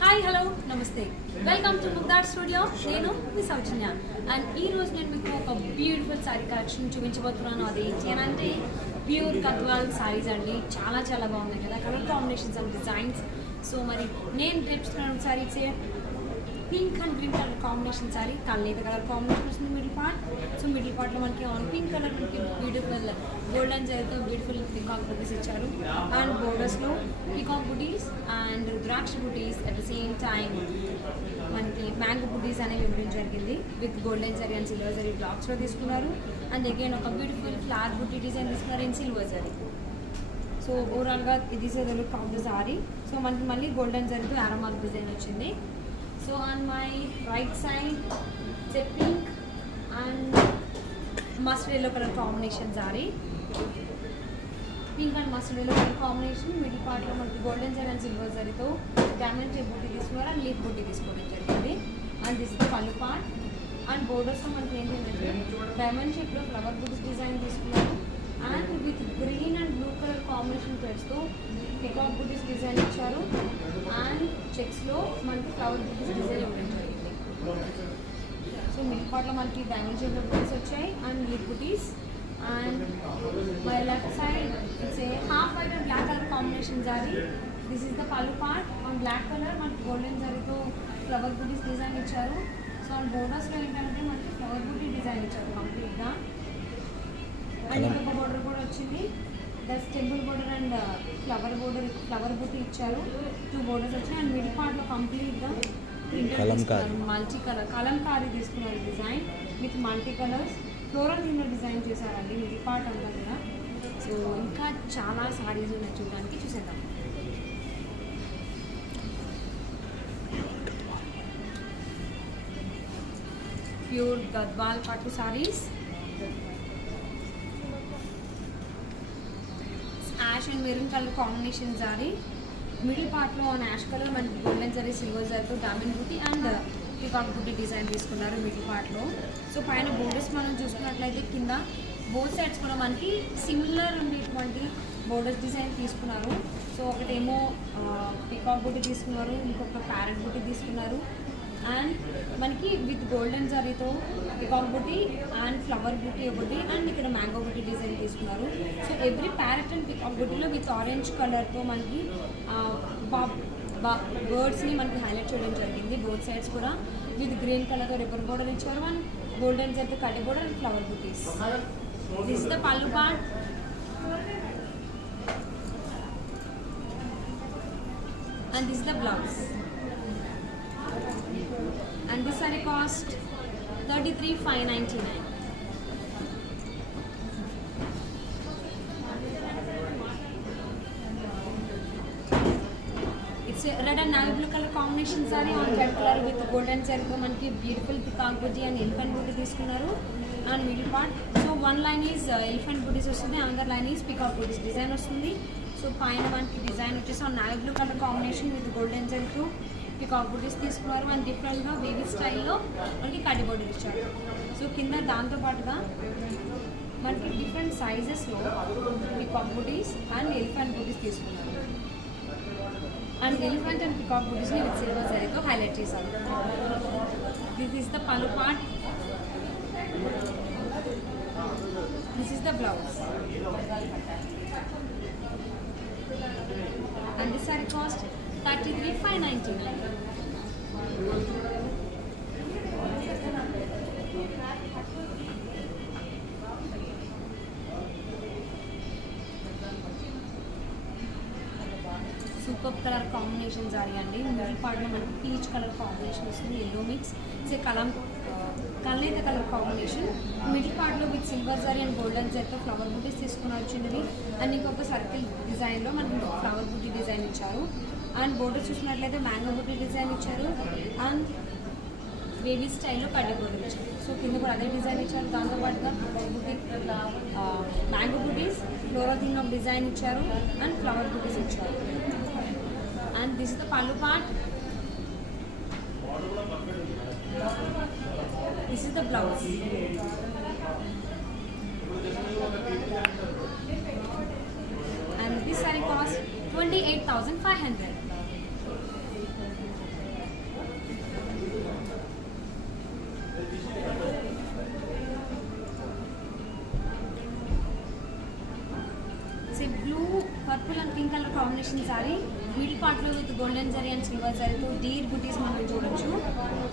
Hi hello నమస్తే welcome to ముగ్ధార్ స్టూడియో. నేను మీ సౌజన్య అండ్ ఈ రోజు నేను మీకు ఒక బ్యూటిఫుల్ శారీ కలెక్షన్ చూపించబోతున్నాను. అదేంటి అని అంటే ప్యూర్ గద్వాల్ శారీస్ అండి. చాలా చాలా బాగున్నాయి కదా, colour combinations and designs. So మరి నేను రేపుతున్నాను saris pink and green colour combination sari. కళ్ళేత కలర్ కాంబినేషన్ వస్తుంది మిడిల్ పార్ట్. సో మిడిల్ పార్ట్లో మనకి ఆన్ పింక్ కలర్ మనకి బ్యూటిఫుల్ గోల్డెన్ జరీతో బ్యూటిఫుల్ పికాక్ బుటీస్ ఇచ్చారు. అండ్ బోర్డర్స్లో peacock butis and rudraksha butis at the same time మనకి మ్యాంగో బుటీస్ అనేవి ఇవ్వడం జరిగింది. With golden zari and silver zari బ్లాక్స్లో తీసుకున్నారు. అండ్ అగైన్ ఒక బ్యూటిఫుల్ ఫ్లవర్ బుటీ డిజైన్ తీసుకున్నారు ఇన్ సిల్వర్ జరీ. సో ఓవరాల్గా ఇది is look of the sorry. So మనకి మళ్ళీ గోల్డెన్ జరీతో యారమార్క్ డిజైన్ వచ్చింది. So on my right side, it's a pink and mustard yellow color combination saree. Pink and mustard yellow color combination. Middle part lo manaki golden zari and silver zari tho diamond shape booty తీసుకున్నారు and leaf booty తీసుకోవడం జరిగింది. And this is the pallu part. And borders లో మనకి ఏంటంటే diamond shape లో flower booties design తీసుకున్నారు. And with green and blue color combination threads తో పికాక్ బుటీస్ design ఇచ్చారు. అండ్ చెక్స్లో మనకి ఫ్లవర్ బుటీస్ డిజైన్ ఇవ్వడం జరిగింది. సో మిడ్ పార్ట్లో మనకి డైమండ్ షేప్ బుటీస్ వచ్చాయి and leaf butis. And my left side it's a half white and black colour combination zari. This is the pallu part. On black colour మనకి గోల్డెన్ జారీతో ఫ్లవర్ బుటీస్ డిజైన్ ఇచ్చారు. సో ఆన్ బోర్డర్స్లో ఏంటంటే మనకి ఫ్లవర్ బుటీ డిజైన్ ఇచ్చారు కంప్లీట్గా. అండ్ ఇంకొక బోర్డర్ కూడా వచ్చింది. దస్ టెంపుల్ బోర్డర్ అండ్ ఫ్లవర్ బుటీ ఇచ్చారు. 2 బోర్డర్స్ వచ్చాయి. అండ్ మిడిల్ పార్ట్లో కంప్లీట్గా మల్టీ కలర్ కలంకారీ తీసుకున్నారు design with multi colours floral థీమ్లో డిజైన్ చేశారండి మిడిల్ పార్ట్ అంతా కూడా. సో ఇంకా చాలా సారీస్ ఉన్నాయి చూడడానికి, చూసేద్దాం. ప్యూర్ గద్వాల్ పట్టు sarees. Ash and maroon colour combination saree. Middle పార్ట్లో యాష్ కలర్ మనకి గోల్డెన్ జరీ సిల్వర్ జరీతో diamond buti and peacock buti design తీసుకున్నారు మిడిల్ పార్ట్లో. సో పైన బోర్డర్స్ మనం చూసుకున్నట్లయితే కింద బోత్ సైడ్స్ కూడా మనకి సిమిలర్ ఉండేటువంటి బోర్డర్స్ డిజైన్ తీసుకున్నారు. సో ఒకటేమో పీకాక్ బూటీ తీసుకున్నారు, ఇంకొక ప్యారెట్ బూటీ తీసుకున్నారు. అండ్ మనకి విత్ గోల్డెన్ జరీతో peacock buti and flower buti ఒకటి అండ్ ఇక్కడ మ్యాంగో బూటీ డిజైన్ తీసుకున్నారు. So every parrot and peacock బూటీలో విత్ ఆరెంజ్ కలర్తో మనకి బర్డ్స్ని మనకి హైలైట్ చేయడం జరిగింది. బోత్ సైడ్స్ కూడా విత్ గ్రీన్ కలర్తో రిబ్బన్ బోర్డర్ ఇచ్చారు అండ్ గోల్డెన్ జరీతో కడ్డీ border and flower butis. This is the pallu part. And this is the blouse. And this saree cost 33,599. It's a red and navy blue color combination saree on red color with golden zari manki beautiful peacock booty and elephant booty తీసుకున్నారు. And middle part, so one line is elephant booties వస్తుంది, another line is peacock booties design వస్తుంది. సో పైన మనకి డిజైన్ వచ్చేసి navy blue colour combination with golden జరీతో peacock butis తీసుకున్నారు అండ్ డిఫరెంట్గా వేవీ స్టైల్లో మనకి కడ్డీ బోర్డర్ ఇచ్చారు. సో కింద దాంతోపాటుగా మనకి డిఫరెంట్ సైజెస్లో peacock butis and elephant butis తీసుకున్నారు. అండ్ ఎలిఫెంట్ అండ్ పీకాక్ బూటీస్ని విత్ సిల్వర్ జరీతో హైలైట్ చేశారు. This is the pallu part. This is the blouse. And this saree cost 33,599. Super colour combination sari అండి. మిడిల్ పార్ట్లో మనకి పీచ్ కలర్ కాంబినేషన్ వస్తుంది, ఎల్లో మిక్స్ కలైతే colour combination. Middle పార్ట్లో with silver zari and golden జరీతో flower butis తీసుకున్నారు చిన్నవి. అండ్ ఇంకొక సర్కిల్ డిజైన్లో మనకి ఫ్లవర్ బూటీ డిజైన్ ఇచ్చారు. అండ్ బోర్డర్ చూసినట్లయితే మ్యాంగో బూటీ డిజైన్ ఇచ్చారు అండ్ వేవీ స్టైల్లో కడ్డీ బోర్డర్ ఇచ్చారు. సో కింద కూడా అదే డిజైన్ ఇచ్చారు. దాంతోపాటుగా buti mango butis floral theme of design ఇచ్చారు అండ్ ఫ్లవర్ బూటీస్ ఇచ్చారు. And this is the pallu part. This is the blouse. And this saree costs 28,500. It's a blue, purple and pink color combination saree. Middle పార్ట్లో with golden zari and silver జరీతో deer butis మనం చూడొచ్చు.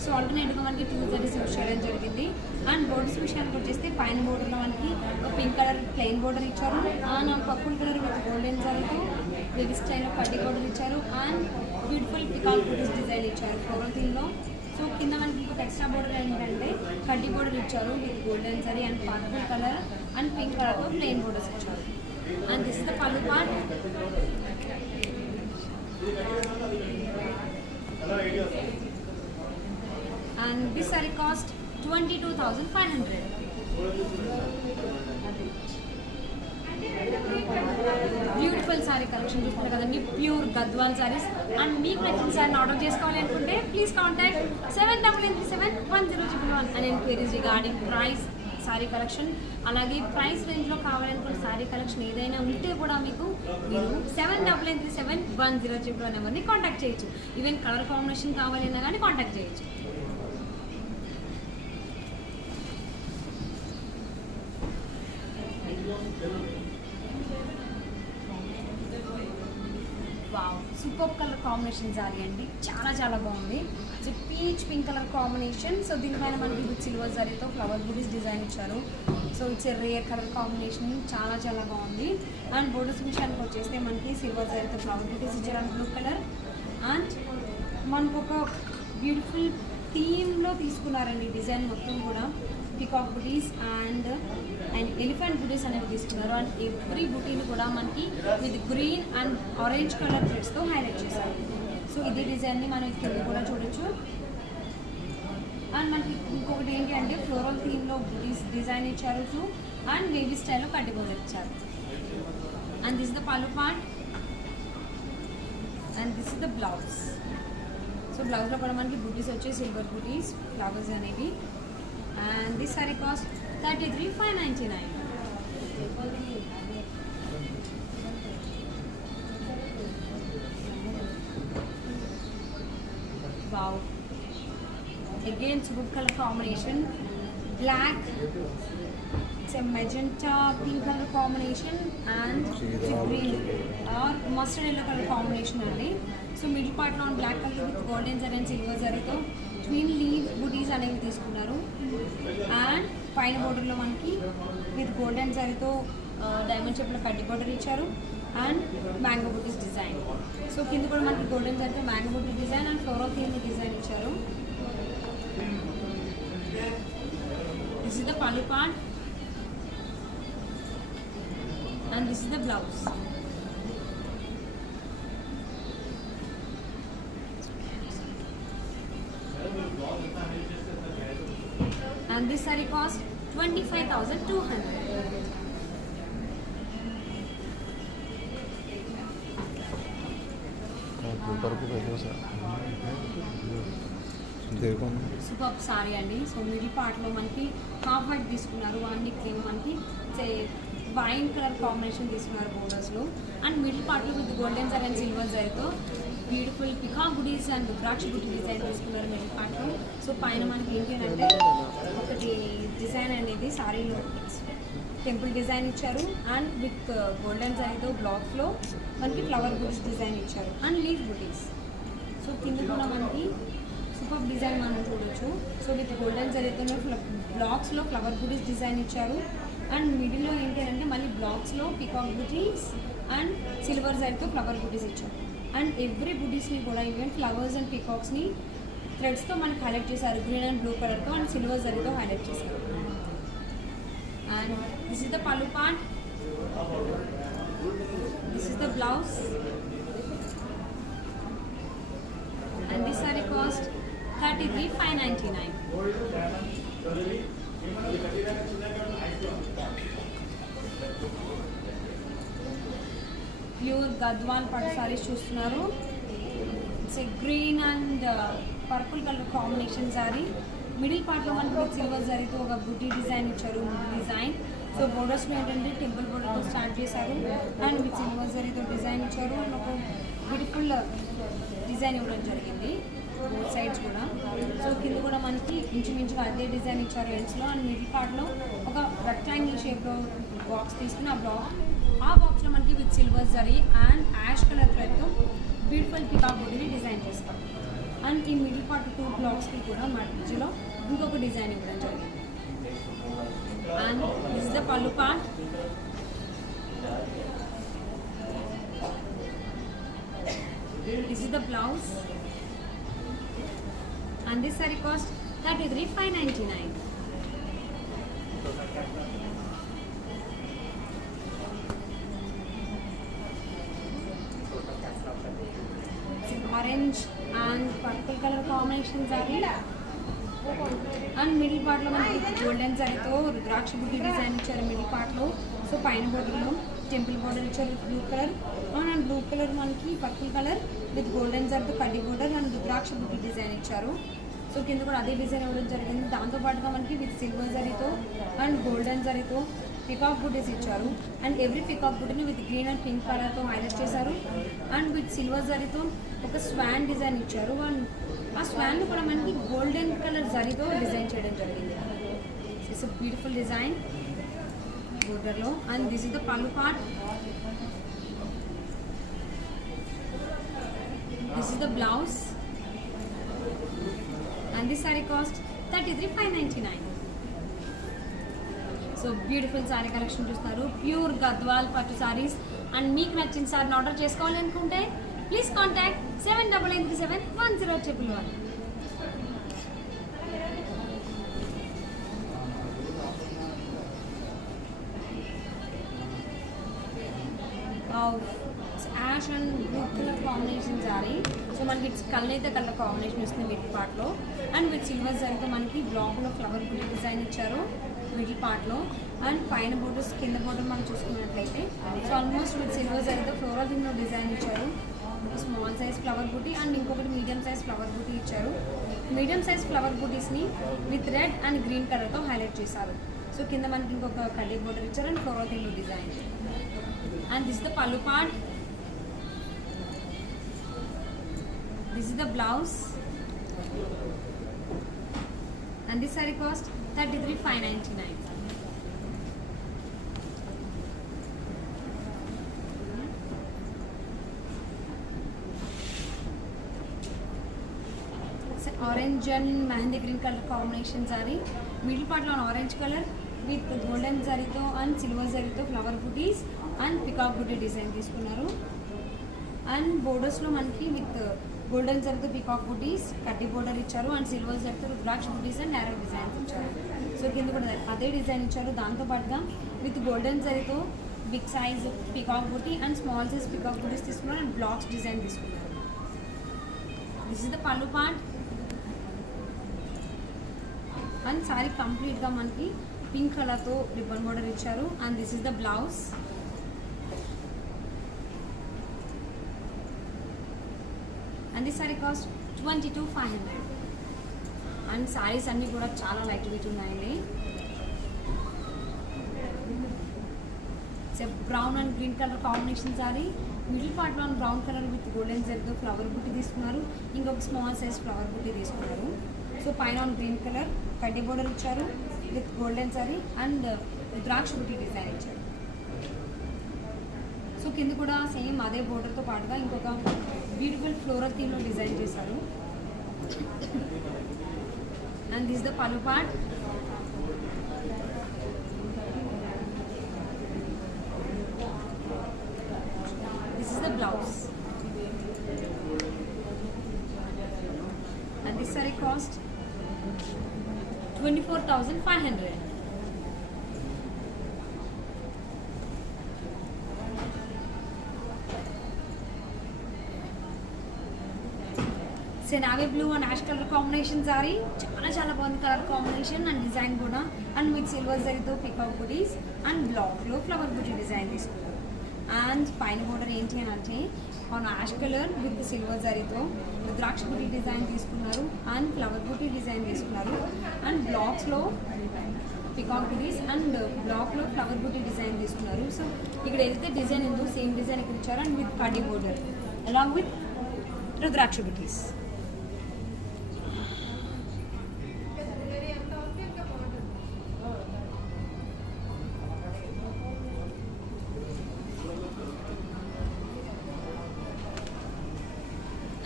సో ఆల్టర్నేట్గా మనకి 2 జరీస్ యూజ్ చేయడం జరిగింది. అండ్ బోర్డర్స్ విషయానికి వచ్చేస్తే పైన బోర్డర్లో మనకి ఒక పింక్ కలర్ ప్లెయిన్ బోర్డర్ ఇచ్చారు and purple colour with golden జరీతో వేవీ స్టైల్లో కడ్డీ బోర్డర్ ఇచ్చారు and beautiful peacock butis design ఇచ్చారు ఫ్లోరల్ థీమ్లో. సో కింద మనకి ఇంకొక ఎక్స్ట్రా బోర్డర్ ఏంటంటే కడ్డీ బోర్డర్ ఇచ్చారు with golden zari and purple colour and pink కలర్తో ప్లెయిన్ బోర్డర్స్ ఇచ్చారు. And this is the pallu part. And this saree cost 22,500. Beautiful sorry collection చూస్తున్నారు కదండి, ప్యూర్ గద్వాల్ సారీస్. అండ్ మీకు నచ్చిన సారీని ఆర్డర్ చేసుకోవాలి అనుకుంటే please contact 78371001 and enquiries regarding price, sorry collection. అలాగే ప్రైస్ రేంజ్లో కావాలనుకున్న సారీ కలెక్షన్ ఏదైనా ఉంటే కూడా మీకు మీరు 78371001 నెంబర్ని కాంటాక్ట్ చేయొచ్చు. ఈవెన్ కలర్ కాంబినేషన్ కావాలన్నా కానీ కాంటాక్ట్ చేయొచ్చు. Wow, super colour combination sari అండి, చాలా చాలా బాగుంది. So peach pink colour combination. So దీనిపైన మనకి విత్ సిల్వర్ జరీతో ఫ్లవర్ బూటీస్ డిజైన్ ఇచ్చారు. So it's a rare colour combination, చాలా చాలా బాగుంది. అండ్ బోర్డర్స్ విషయానికి వచ్చేస్తే మనకి సిల్వర్ జరీతో ఫ్లవర్ బూటీస్ ఇచ్చారు బ్లూ కలర్. అండ్ మనకు ఒక బ్యూటిఫుల్ థీమ్లో తీసుకున్నారండి డిజైన్ మొత్తం కూడా. Peacock butis and elephant butis అనేవి తీసుకున్నారు. అండ్ ఎవ్రీ బూటీని కూడా మనకి with green and orange colour థ్రెడ్స్తో హైలైట్ చేశారు. సో ఇదే డిజైన్ని మనం ఇక్కడ కూడా చూడొచ్చు. అండ్ మనకి ఇంకొకటి ఏంటి అంటే ఫ్లోరల్ థీమ్లో బూటీస్ డిజైన్ ఇచ్చారు అండ్ వేవీ స్టైల్లో కడ్డీ బోర్డర్ ఇచ్చారు. and this is the pallu part and this is the blouse. So blouse lo kuda manaki booties vache silver booties flowers anevi and this saree cost 33,599. Wow, again it's a good color combination, black, it's a magenta pink color combination and green or mustard yellow color combination andi. So middle part lo black color with golden zari and silver zari tho twin leaf booties అనేవి తీసుకున్నారు and పైన border లో మనకి with golden zari తో diamond shape లో కడ్డీ border ఇచ్చారు and mango butis design. So కింద కూడా మనకి గోల్డెన్ zari తో mango buti design and floral theme design ఇచ్చారు. This is the pallu part and this is the blouse. And this saree cost 25,200. Super sorry అండి. So middle పార్ట్లో మనకి half white తీసుకున్నారు, one neck మనకి వైన్ కలర్ కాంబినేషన్ తీసుకున్నారు బోర్డర్స్లో and middle పార్ట్లో with golden zari and silver జరీతో beautiful peacock butis and rudraksha buti design తీసుకున్నారు మిడిల్ పార్ట్లో. సో పైన మనకి ఏంటి అంటే ఒకటి డిజైన్ అనేది సారీలో టెంపుల్ డిజైన్ ఇచ్చారు అండ్ విత్ గోల్డెన్ జరీతో బ్లాక్లో మనకి ఫ్లవర్ బుటీస్ డిజైన్ ఇచ్చారు అండ్ లీఫ్ బుటీస్. సో కింద కూడా మనకి సూపర్ డిజైన్ మనం చూడొచ్చు. సో విత్ గోల్డెన్ జరీతో బ్లాక్స్లో ఫ్లవర్ బుటీస్ డిజైన్ ఇచ్చారు అండ్ మిడిల్లో ఏంటి అంటే మళ్ళీ బ్లాక్స్లో పికాక్ బుటీస్ అండ్ సిల్వర్ జరీతో ఫ్లవర్ బుటీస్ ఇచ్చారు అండ్ ఎవ్రీ బుటీస్ని కూడా ఈవెన్ ఫ్లవర్స్ అండ్ పికాక్స్ని థ్రెడ్స్తో మనకి హైలైట్ చేశారు గ్రీన్ అండ్ బ్లూ కలర్తో అండ్ సిల్వర్ జరీతో హైలైట్ చేశారు. And this is the pallu part, this is the blouse and this saree cost 33,599. ప్యూర్ గద్వాల్ పట్టు సారీస్ చూస్తున్నారు. It's a green and purple colour combination saree. Middle పార్ట్లో మనకి విత్ సిల్వర్ జరీతో ఒక బుటీ డిజైన్ ఇచ్చారు డిజైన్. సో బోర్డర్స్లో ఏంటంటే టెంపుల్ బోర్డర్తో స్టార్ట్ చేశారు అండ్ విత్ సిల్వర్ జరీతో డిజైన్ ఇచ్చారు అండ్ ఒక బ్యూటిఫుల్ డిజైన్ ఇవ్వడం జరిగింది బోత్ సైడ్స్ కూడా. సో కింద కూడా మనకి ఇంచుమించుగా అదే డిజైన్ ఇచ్చారు ఎండ్స్లో అండ్ మిడిల్ పార్ట్లో ఒక రెక్టాంగిల్ షేప్లో బాక్స్ తీసుకుని ఆ బాక్స్లో మనకి with silver zari and ash colour థ్రెడ్తో బ్యూటిఫుల్ పికాక్ బుటీని డిజైన్ చేస్తారు అండ్ ఈ మిడిల్ పార్ట్ 2 బ్లాక్స్కి కూడా మధ్యలో ఇంకొక డిజైన్ ఇవ్వడం జరిగింది. And this is the pallu part, this is the blouse and this saree cost 33,599. Orange and purple color combination saree and middle part lo manaki golden saree tho rudraksha booty design icharu middle part lo. So pine border lo temple border ఇచ్చారు blue colour and blue colour మనకి purple colour with golden జరీతో కడ్డీ border and rudraksha buti design ఇచ్చారు. So కింద కూడా అదే డిజైన్ ఇవ్వడం జరిగింది. దాంతోపాటుగా మనకి విత్ సిల్వర్ జరీతో అండ్ గోల్డెన్ జరీతో పికాక్ బుటీస్ ఇచ్చారు అండ్ ఎవ్రీ పికాక్ బుటీని విత్ గ్రీన్ అండ్ పింక్ కలర్తో హైలైట్ చేశారు అండ్ విత్ సిల్వర్ జరీతో ఒక స్వాన్ డిజైన్ ఇచ్చారు అండ్ ఆ స్వాన్ కూడా మనకి గోల్డెన్ కలర్ జరీతో డిజైన్ చేయడం జరిగింది. ఇట్స్ అ బ్యూటిఫుల్ డిజైన్ బోర్డర్లో and this is the pallu part, this is the blouse and this saree cost 33,599. So beautiful sorry collection చూస్తారు, ప్యూర్ గద్వాల్ పట్టు సారీస్ అండ్ మీకు నచ్చిన సారీని ఆర్డర్ చేసుకోవాలి అనుకుంటే please contact 78871011. Ash and blue colour combination sorry. So మనకి it's కళ్ళైతే కలర్ కాంబినేషన్ వస్తుంది మిడిల్ పార్ట్లో అండ్ విత్ సిల్వర్ జరీతో మనకి బ్లాక్లో ఫ్లవర్ బుటీ డిజైన్ ఇచ్చారు మిడిల్ పార్ట్లో అండ్ పైన బోర్డర్స్ కింద బోర్డర్ మనం చూసుకున్నట్లయితే సో ఆల్మోస్ట్ విత్ సిల్వర్ జరిగితే ఫ్లోరల్ థీమ్లో డిజైన్ ఇచ్చారు. Small size flower buti and ఇంకొకటి మీడియం సైజ్ ఫ్లవర్ బూటీ ఇచ్చారు. మీడియం సైజ్ ఫ్లవర్ బూటీస్ని విత్ రెడ్ అండ్ గ్రీన్ కలర్తో హైలైట్ చేశారు. సో కింద మనకి ఇంకొక కడ్డీ బోర్డర్ ఇచ్చారు అండ్ ఫ్లోరల్ థీమ్లో design. And this the pallu part. This is the blouse and this saree cost 33,599. It's an orange and mehndi green color combination saree. Middle part on orange color with golden zari to and silver zari to flower booties and peacock booty design తీసుకున్నారు. And బోర్డర్స్లో మనకి with golden జరీతో peacock butis కడ్డీ border ఇచ్చారు and silver జరీతో rudraksha butis and narrow designs ఇచ్చారు. So కింద కూడా అదే డిజైన్ ఇచ్చారు. దాంతోపాటుగా విత్ గోల్డెన్ జరీతో big size peacock buti and small size peacock butis తీసుకున్నారు అండ్ బ్లాక్స్ డిజైన్ తీసుకున్నారు. This is the pallu part. And sari కంప్లీట్గా మనకి పింక్ కలర్తో రిబ్బన్ బోర్డర్ ఇచ్చారు and this is the blouse. And this sorry cost 22,500. అండ్ సారీస్ అన్నీ కూడా చాలా లైట్ వెయిట్ ఉన్నాయండి. Brown and green colour combination saree. Middle పార్ట్లో బ్రౌన్ కలర్ విత్ గోల్డెన్ జరీతో ఫ్లవర్ బుట్టి తీసుకున్నారు. ఇంకొక స్మాల్ సైజ్ ఫ్లవర్ బుట్టి తీసుకున్నారు. సో పైన గ్రీన్ కలర్ కడ్డీ బోర్డర్ ఇచ్చారు విత్ గోల్డెన్ సారీ అండ్ ద్రాక్ష బుట్టి డిజైన్ ఇచ్చారు. సో కింద కూడా సేమ్ అదే బోర్డర్తో పాటుగా ఇంకొక బ్యూటిఫుల్ ఫ్లోరల్ థీమ్లో డిజైన్ చేశారు. And this the pallu part. This is the blouse. And this sorry cost 24,500. Navy blue and ash colour combination saree. చాలా బాగుంది కలర్ కాంబినేషన్ అండ్ డిజైన్ కూడా. అండ్ విత్ సిల్వర్ జరీతో పికాక్ బుటీస్ అండ్ బ్లాక్లో ఫ్లవర్ బుటీ డిజైన్ తీసుకున్నారు. And పైన border ఏంటి అని అంటే on ash colour with silver జరీతో ద్రాక్ష బుటీ డిజైన్ తీసుకున్నారు అండ్ ఫ్లవర్ బుటీ డిజైన్ తీసుకున్నారు అండ్ బ్లాక్స్లో పికాక్ బుటీస్ అండ్ బ్లాక్లో ఫ్లవర్ బుటీ డిజైన్ తీసుకున్నారు. సో ఇక్కడ ఏదైతే డిజైన్ ఉందో సేమ్ డిజైన్ ఇక్కడ ఇచ్చారు అండ్ విత్ కడ్డీ border along with rudraksha buttis.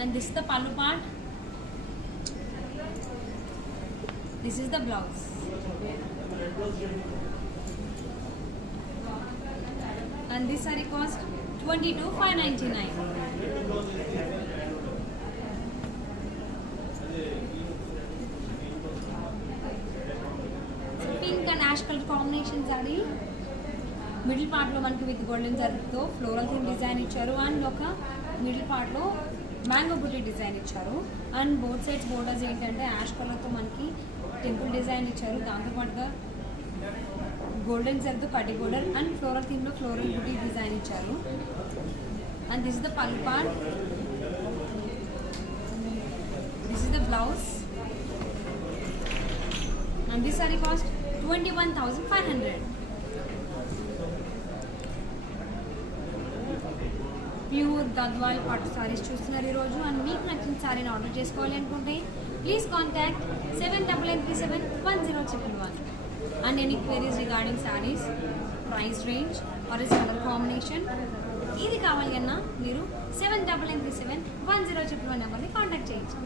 And this is the pallu part. This is the blouse. And this saree cost 22,599. Pink and ash color combination saree. Middle పార్ట్లో మనకి with golden జరీతో floral theme design ఇచ్చారు అండ్ ఒక మిడిల్ పార్ట్లో మ్యాంగో బుటీ design ఇచ్చారు. And both sides borders ఏంటంటే యాష్ కలర్తో మనకి టెంపుల్ డిజైన్ ఇచ్చారు. దాంతోపాటుగా గోల్డెన్ జరీతో కడ్డీ బోర్డర్ అండ్ ఫ్లోరల్ థీమ్లో ఫ్లోరల్ బుటీ డిజైన్ ఇచ్చారు. And this is the pallu part. This is the blouse. And this sorry cost 21,500. ప్యూర్ గద్వాల్ పట్టు సారీస్ చూస్తున్నారు ఈరోజు. అండ్ మీకు నచ్చిన సారీని ఆర్డర్ చేసుకోవాలి అనుకుంటే please contact 78371011. And any queries regarding sarees, price range or is colour combination ఇది కావాలి అన్నా మీరు 78371011 నెంబర్ని కాంటాక్ట్ చేయొచ్చు.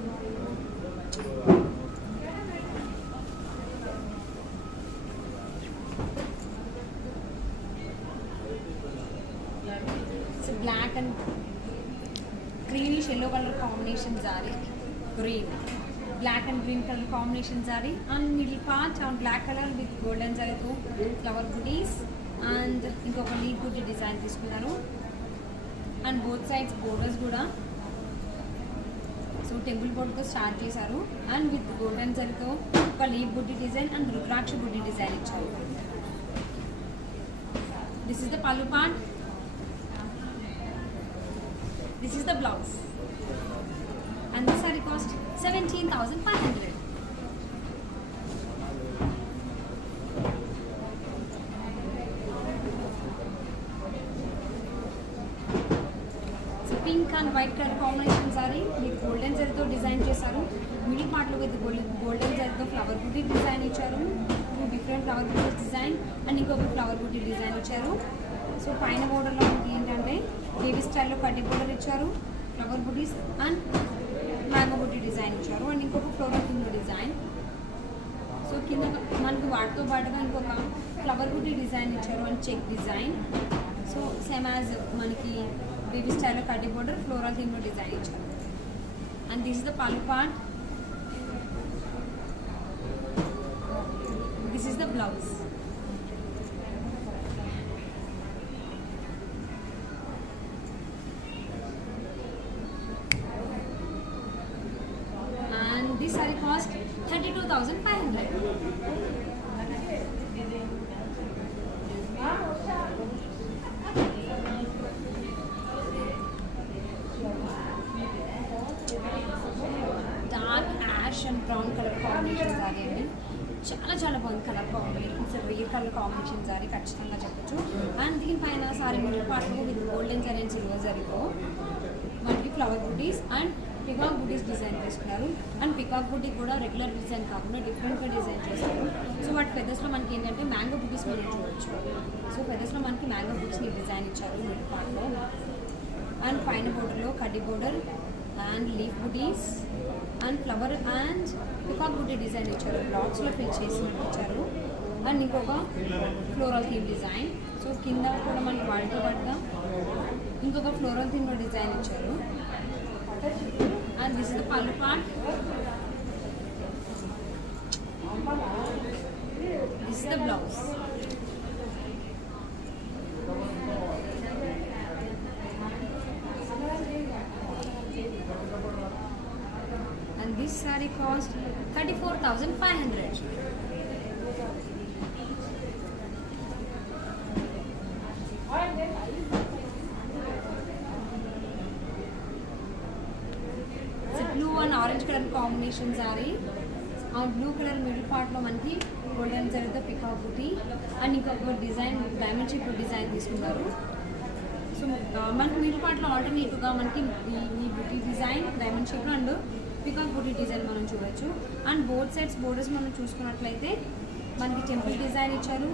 Black and greenish yellow colour combination saree. Green black and green colour combination sorry and middle part on black colour with golden జరీతో flower buttis and ఇంకొక leaf buti design తీసుకున్నారు. And both sides borders కూడా so temple బోర్డర్తో start చేశారు and with golden జరీతో ఒక లీఫ్ buti design and rudraksha buti design ఇచ్చారు. This is the pallu part. This is the blouse. And this saree cost 17,500. So pink and white color combination saree with golden zari తో design చేశారు. Middle part లో with golden zari తో flower buti design ఇచ్చారు. Two different flower buti design and ఇంకొక flower buti design ఇచ్చారు. So పైన border లో మనకి ఏంటంటే బేబీ స్టైల్లో కడ్డీ బోర్డర్ ఇచ్చారు, flower butis and mango buti design ఇచ్చారు అండ్ ఇంకొక ఫ్లోరల్ కింద డిజైన్. సో కింద మనకి వాటితో పాటుగా ఇంకొక ఫ్లవర్ బూటీ డిజైన్ ఇచ్చారు and check design. So same as మనకి బేబీ స్టైల్లో కడ్డీ బోర్డర్ ఫ్లోరల్ థీమ్లో డిజైన్ ఇచ్చారు. And this is the pallu part. This is the blouse. This saree cost 32,500. Dark ash and brown color combination saree అండి. చాలా బాగుంది colour combination. It's rare colour combination saree ఖచ్చితంగా చెప్పచ్చు. అండ్ దీనిపైన సారీ మిడిల్ పార్ట్లో with golden zari and silver జరీతో మనకి flower butis and peacock butis design చేసుకున్నారు. అండ్ పికాక్ బూటీ కూడా రెగ్యులర్ డిజైన్ కాకుండా డిఫరెంట్గా డిజైన్ చేస్తారు. సో వాటి ఫెదర్స్లో మనకి ఏంటంటే మ్యాంగో బూటీస్ మనం చూడవచ్చు. సో ఫెదర్స్లో మనకి మ్యాంగో బూటీస్ని డిజైన్ ఇచ్చారు మిడిల్ పార్ట్లో. అండ్ పైన బోర్డర్లో కడ్డీ border and leaf butis and flower and peacock buti design ఇచ్చారు. బ్లాక్స్లో ఫిల్ చేసి ఇచ్చారు. అండ్ ఇంకొక ఫ్లోరల్ థీమ్ డిజైన్. సో కింద కూడా మనకి వాటితో పాటుగా ఇంకొక ఫ్లోరల్ థీమ్లో డిజైన్ ఇచ్చారు. And this is the pallu part. This is the blouse. And this saree cost 34,500. Blue and orange colour combination sari. ఆ బ్లూ కలర్ మిడిల్ పార్ట్లో మనకి గోల్డెన్ జరీతో పికాక్ బూటీ అండ్ ఇంకొక డిజైన్ డైమండ్ షేప్ డిజైన్ తీసుకున్నారు. So మనకి middle పార్ట్లో ఆల్టర్నేటివ్గా మనకి ఈ బూటీ డిజైన్ డైమండ్ షేప్లో అండ్ పికాక్ బూటీ డిజైన్ మనం చూడవచ్చు. అండ్ బోత్ సైడ్స్ బోర్డర్స్ మనం చూసుకున్నట్లయితే మనకి టెంపుల్ డిజైన్ ఇచ్చారు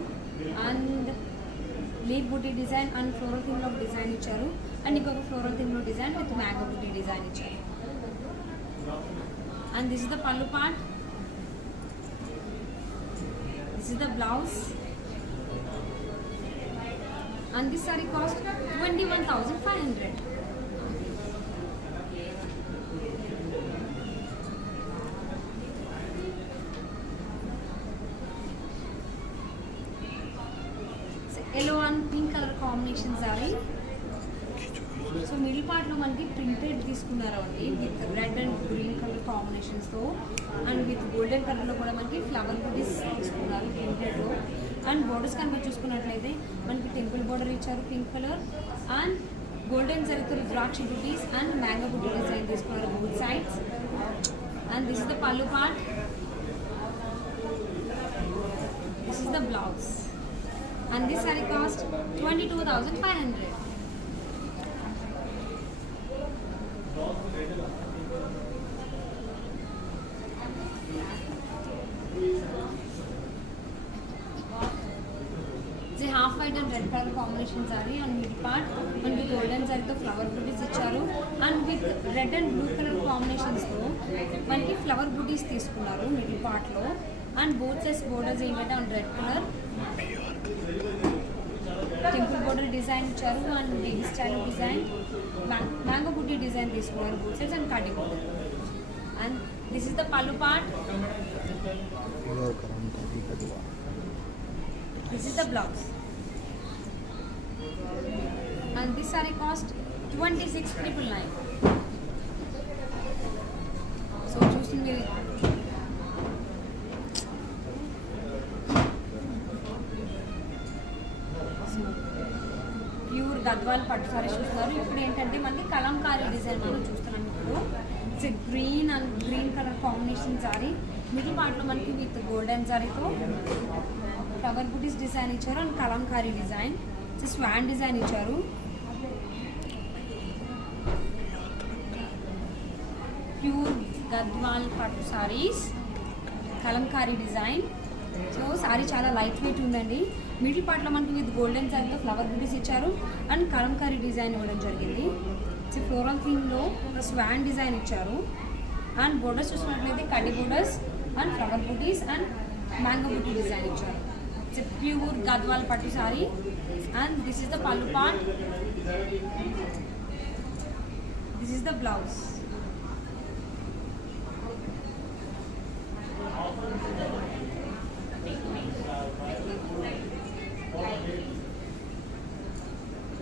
and leaf buti design and floral థీమ్లో డిజైన్ ఇచ్చారు అండ్ ఇంకొక ఫ్లోరల్ థీమ్లో design with mango buti design ఇచ్చారు. And this is the pallu part. This is the blouse. And this saree cost 21,500. So yellow and pink color combination saree. So middle పార్ట్లో మనకి printed తీసుకున్నారు అండి with red and green colour కాంబినేషన్స్తో and with golden కలర్లో కూడా మనకి flower butis తీసుకున్నారు ప్రింటెడ్లో. అండ్ బోర్డర్స్ కనుక చూసుకున్నట్లయితే మనకి టెంపుల్ బోర్డర్ ఇచ్చారు పింక్ కలర్ అండ్ గోల్డెన్ జరీతో rudraksha butis and mango buti design తీసుకున్నారు both sides. And this is the pallu part. This is the blouse. And this sorry cost 22,500. Half white and red colour combination sorry and mid part మనకి golden సారీతో flower butis ఇచ్చారు and with red and blue colour కాంబినేషన్స్తో మనకి flower butis తీసుకున్నారు middle పార్ట్లో. And both sides borders ఏంటంటే and red colour temple border design ఇచ్చారు and baby style design mango buti design తీసుకున్నారు బోత్ సైడ్స్ అండ్ కడ్డీ border. And this is the pallu part. This is the blouse. And this saree cost 26,999. So choosing మీరు గద్వాల్ పట్టు సారీస్ చూస్తున్నారు. ఇప్పుడు ఏంటంటే మనకి Kalamkari design మనం చూస్తున్నాం. ఇప్పుడు it's green and green colour combination saree. Middle పార్ట్లో మనకి విత్ గోల్డెన్ సారీతో ఫ్లవర్ బుటీస్ డిజైన్ ఇచ్చారు అండ్ కలంకారీ డిజైన్, స్వాన్ డిజైన్ ఇచ్చారు. ప్యూర్ గద్వాల్ పట్టు సారీస్ కలంకారీ డిజైన్. సో సారీ చాలా లైట్ వెయిట్ ఉందండి. మిడిల్ పార్ట్లో మనకి విత్ గోల్డెన్ సారీతో ఫ్లవర్ బుటీస్ ఇచ్చారు అండ్ కలంకారీ డిజైన్ ఇవ్వడం జరిగింది. సో ఫ్లోరల్ థీమ్లో ఒక స్వాన్ డిజైన్ ఇచ్చారు అండ్ బోర్డర్స్ చూసినట్లయితే కడ్డీ borders and flower buttis and mango బుటీ డిజైన్ ఇచ్చారు. సో ప్యూర్ గద్వాల్ పట్టు sari and this is the pallu part, this is the blouse.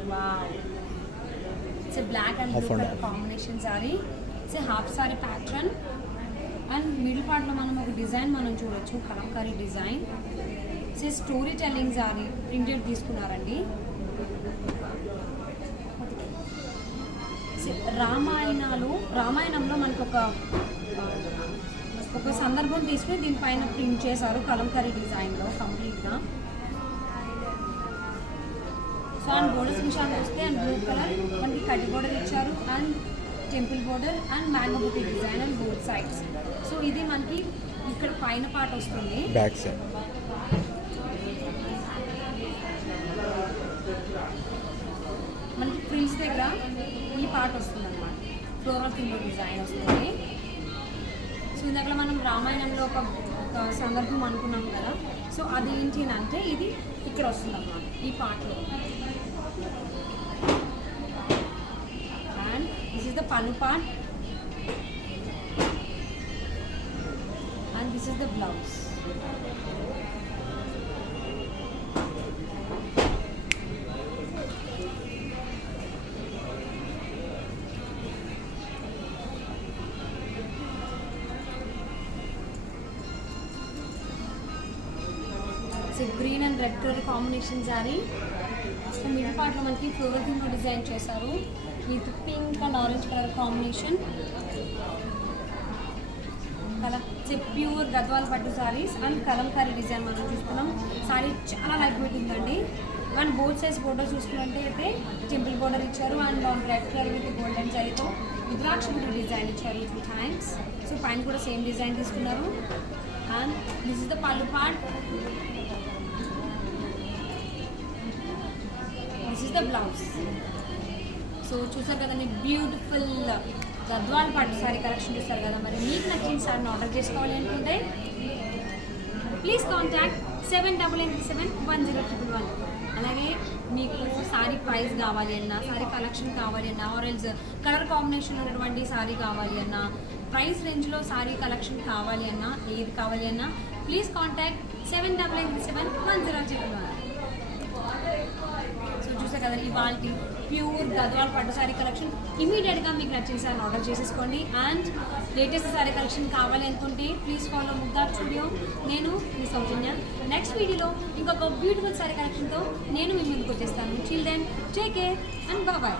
Wow, it's a black and blue color combination saree. It's a half saree pattern and middle part lo manam oka design manam chudochu, kalamkari design. It's a story telling saree, printed తీసుకున్నారండి. రామాయణంలో మనకు ఒక సందర్భం తీసుకుని దీనిపైన ప్రింట్ చేశారు కలంకరీ డిజైన్లో కంప్లీట్గా. సో అండ్ బోర్డర్స్ విషయానికి వస్తే అండ్ బ్లూ కలర్ మనకి కడ్డీ బోర్డర్ ఇచ్చారు and temple border and mango బుటీ design and both sides. So ఇది మనకి ఇక్కడ పైన పార్ట్ వస్తుంది, బ్యాక్ సైడ్ మనకి ఫ్రిల్స్ దగ్గర ఈ పార్ట్ వస్తుంది అన్నమాట. ఫ్లోరల్ థీమ్లో డిజైన్ వస్తుంది. సో ఇందాక మనం రామాయణంలో ఒక సందర్భం అనుకున్నాం కదా, సో అది ఏంటి అంటే ఇది ఇక్కడ వస్తుంది అన్నమాట ఈ పార్ట్లో. And this is the pallu part and this is the blouse. Green and red colour combination sorry. So middle పార్ట్లో మనకి ఫ్లోరల్ థీమ్లో డిజైన్ చేశారు with pink and orange colour combination. Pure Gadwal పట్టు సారీస్ అండ్ కలంకారీ డిజైన్ మనం చూస్తున్నాం. సారీ చాలా లైట్ వెయిట్ ఉందండి. And both సైజ్ బోర్డర్ చూసుకున్నట్టు అయితే టెంపుల్ బోర్డర్ ఇచ్చారు and red colour with golden సారీతో రుద్రాక్ష డిజైన్ ఇచ్చారు 2 times. సో పైన కూడా సేమ్ డిజైన్ తీసుకున్నారు. And this is the pallu part, this is the blouse. So చూసారు కదండి, బ్యూటిఫుల్ గద్వాల్ పట్టు సారీ కలెక్షన్ చూస్తారు కదా. మరి మీకు నచ్చిన సారీని ఆర్డర్ చేసుకోవాలి అనుకుంటే ప్లీజ్ కాంటాక్ట్ 78871011. అలాగే మీకు సారీ ప్రైస్ కావాలి అన్నా, సారీ కలెక్షన్ కావాలి అన్నా, ఆరెంజ్ కలర్ కాంబినేషన్ ఉన్నటువంటి సారీ కావాలి అన్నా, ప్రైస్ రేంజ్లో సారీ కలెక్షన్ కావాలి అన్నా, ఏది కావాలి అన్నా ప్లీజ్ కాంటాక్ట్ 78871011. సో చూసా కదా ఇవాళ ప్యూర్ గద్వాల్ పట్టు సారీ కలెక్షన్. ఇమీడియట్గా మీకు నచ్చిన సారీ ఆర్డర్ చేసేసుకోండి. అండ్ లేటెస్ట్ సారీ కలెక్షన్ కావాలి అనుకుంటే ప్లీజ్ ఫాలో ముగ్ధార్ స్టూడియో. నేను మీ సౌజన్య. నెక్స్ట్ వీడియోలో ఇంకొక బ్యూటిఫుల్ సారీ కలెక్షన్తో నేను మీ ముందుకు వచ్చేస్తాను. Till then take care and bye.